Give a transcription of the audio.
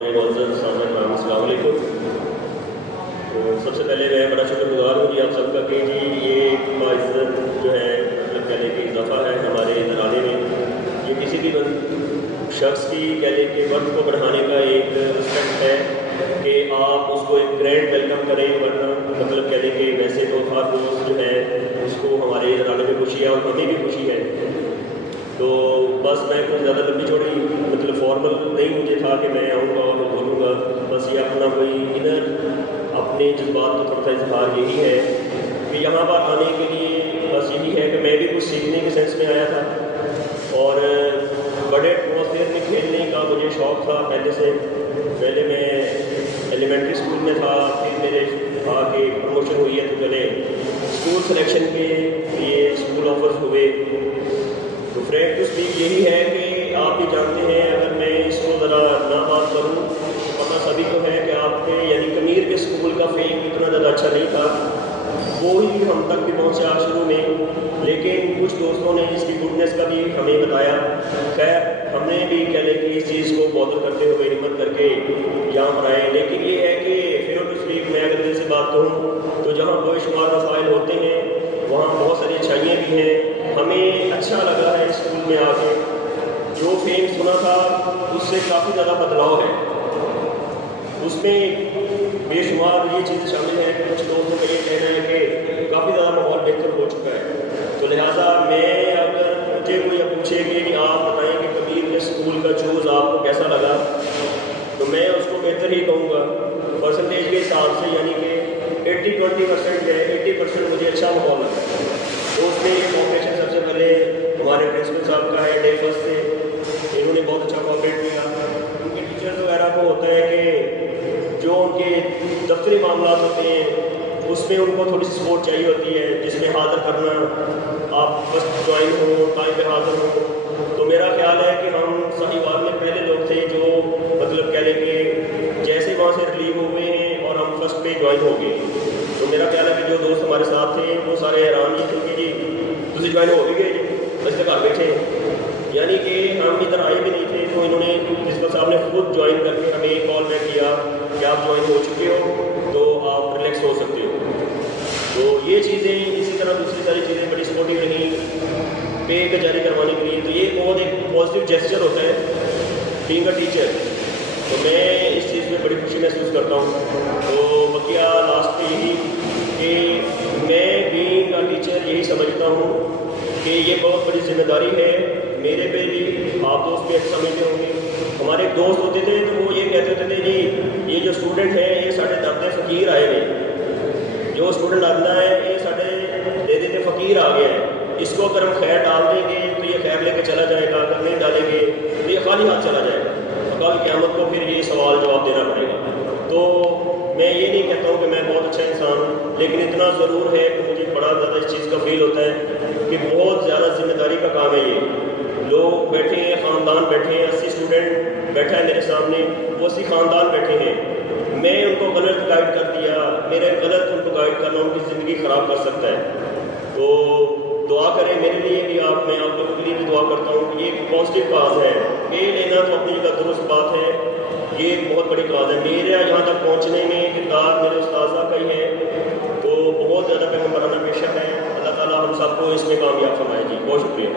السلام علیکم۔ تو سب سے پہلے میں بڑا شکر گزار ہوں جی آپ سب کا کہ جی یہ باعزت جو ہے مطلب کہہ لیں کہ اضافہ ہے ہمارے نرانے میں، یہ کسی بھی شخص کی کہہ لیں کہ وقت کو بڑھانے کا ایک اسٹیپ ہے کہ آپ اس کو ایک گرینڈ ویلکم کریں، ورنہ مطلب کہہ لیں کہ ویسے تو ہر دوست جو ہے اس کو ہمارے نرانے میں خوشی ہے اور ہمیں بھی خوشی ہے۔ تو بس میں کچھ زیادہ لمبی چوڑی مطلب فارمل نہیں مجھے تھا کہ میں آؤں گا اور بولوں گا، بس یہ اپنا کوئی انر اپنے جذبات کا تھوڑا سا اظہار یہی ہے کہ یہاں پر آنے کے لیے بس یہی ہے کہ میں بھی کچھ سیکھنے کے سینس میں آیا تھا اور بڑے ایٹماسفیئر میں کھیلنے کا مجھے شوق تھا پہلے سے۔ پہلے میں ایلیمنٹری اسکول میں تھا، پھر میرے تھا کہ پروموشن ہوئی ہے تو پہلے اسکول سلیکشن کے لیے اسکول آفرز ہوئے۔ تو فرینک ٹو اسپیک یہی ہے کہ آپ بھی جانتے ہیں، اگر میں اس کو ذرا نہ بات کروں تو پتہ سبھی کو ہے کہ آپ کے یعنی کمیر کے اسکول کا فیم اتنا زیادہ اچھا نہیں تھا، وہی ہم تک بھی پہنچا شروع میں، لیکن کچھ دوستوں نے اس کی گڈنس کا بھی ہمیں بتایا۔ خیر ہم نے بھی کہہ لیں کہ اس چیز کو بادر کرتے ہوئے ہمت کر کے یہاں پر آئے، لیکن یہ ہے کہ فرینک ٹو اسپیک میں اگر دل سے بات کروں تو جہاں بے شمار مسائل ہوتے ہیں وہاں بہت ساری اچھائیاں بھی ہیں۔ ہمیں اچھا لگا ہے اسکول میں آ کے، جو فیم سنا تھا اس سے کافی زیادہ بدلاؤ ہے، اس میں بے شمار یہ چیزیں شامل ہیں کہ کچھ لوگوں کا یہ کہنا ہے کہ کافی زیادہ ماحول بہتر ہو چکا ہے۔ تو لہٰذا میں اگر مجھے کوئی پوچھے کہ آپ بتائیں کہ کبیر کے اسکول کا چوز آپ کو کیسا لگا، تو میں اس کو بہتر ہی کہوں گا پرسنٹیج کے حساب سے، یعنی کہ 80-20% ہے، 80% مجھے اچھا ماحول لگا ہے۔ تو اس میں یہ کوآپریشن سب سے پہلے ہمارے پرنسپل صاحب کا ہے، ڈے فرسٹ سے انہوں نے بہت اچھا کوآپریٹ کیا۔ ان کے ٹیچرز وغیرہ کو ہوتا ہے کہ جو ان کے دفتری معاملات ہوتے ہیں اس میں ان کو تھوڑی سی سپورٹ چاہیے ہوتی ہے، جس میں حاضر کرنا، آپ فرسٹ جوائن ہو ٹائم پہ حاضر ہو۔ تو میرا خیال ہے کہ ہم صحیح میں پہلے لوگ تھے جو مطلب کہہ لیں کہ جیسے وہاں سے ریلیو ہوئے ہیں اور ہم فرسٹ پہ جوائن ہو گئے، تو میرا خیال ہے کہ جو دوست ہمارے ساتھ تھے وہ سارے حیران ہی تھے کہ جی تُسی جوائن ہو بھی گئے جی، بس گھر بیٹھے، یعنی کہ ہم ادھر آئے بھی نہیں تھے۔ تو انہوں نے پرنسپل صاحب نے خود جوائن کر کے ہمیں کال بیک کیا کہ آپ جوائن ہو چکے ہو تو آپ ریلیکس ہو سکتے ہو۔ تو یہ چیزیں، اسی طرح دوسری ساری چیزیں بڑی سپورٹیو رہیں پے کا جاری کروانے کے لیے۔ تو یہ بہت ایک پازیٹیو جیسچر ہوتا ہے بینگ اے ٹیچر، تو میں اس چیز میں بڑی خوشی محسوس کرتا ہوں۔ تو بقیہ لاسٹ پہ یہی کہ میں بینگ اے ٹیچر یہی سمجھتا ہوں کہ یہ بہت بڑی ذمہ داری ہے میرے پہ بھی، آپ دوست بھی اچھا سمجھتے ہوں گے۔ ہمارے ایک دوست ہوتے تھے تو وہ یہ کہتے ہوتے تھے جی یہ جو اسٹوڈنٹ ہیں یہ سارے دردے فقیر آئے ہیں، جو اسٹوڈنٹ آتا ہے یہ سارے دے دیتے فقیر آ گیا ہے، اس کو اگر ہم خیر ڈال دیں گے تو یہ خیر لے کے چلا جائے گا، اگر نہیں ڈالیں گے تو یہ خالی ہاتھ چلا جائے گا، کل قیامت کو پھر یہ سوال جواب دینا پڑے گا۔ تو میں یہ نہیں کہتا ہوں کہ میں بہت اچھا انسان ہوں، لیکن اتنا ضرور ہے کہ مجھے بڑا زیادہ اس چیز کا فیل ہوتا ہے کہ بہت زیادہ ذمہ داری کا کام ہے۔ یہ لوگ بیٹھے ہیں، خاندان بیٹھے ہیں، 80 اسٹوڈنٹ بیٹھا ہے میرے سامنے، وہ 80 خاندان بیٹھے ہیں، میں ان کو غلط گائیڈ کر دیا، میرے غلط ان کو گائیڈ کرنا ان کی زندگی خراب کر سکتا ہے۔ تو دعا کریں میرے لیے بھی، میں آپ لوگوں کے لیے بھی دعا کرتا ہوں کہ یہ ایک پازیٹیو کاز ہے، یہ لینا تو اپنی جگہ درست بات ہے، یہ ایک بہت بڑی کاز ہے۔ میرے یہاں تک پہنچنے میں کردار میرے استاذہ کا ہی ہے، تو بہت زیادہ پیغمبرانہ پیشہ ہے۔ اللہ تعالیٰ ہم سب کو اس میں کامیاب فرمائے جی، بہت شکریہ۔